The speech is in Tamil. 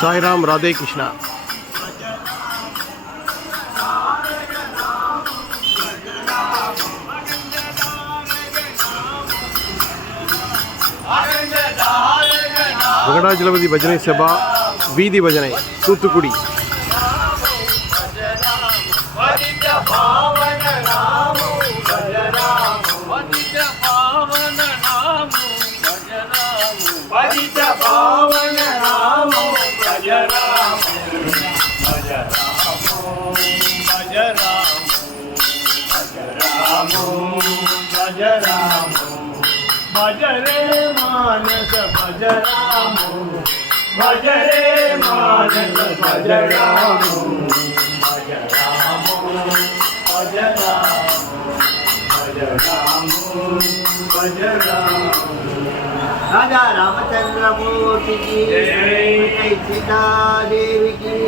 साईराम राधे कृष्णा। வெங்கடாஜலபதி பஜனை சபா வீதி பஜனை தூத்துக்குடி। भज रे मानस भज राम, भज रे मानस भज राम, भज राम, भज राम, भज राम, भज राम। राजा रामचंद्र मूर्ति की जय, सीता देवी की।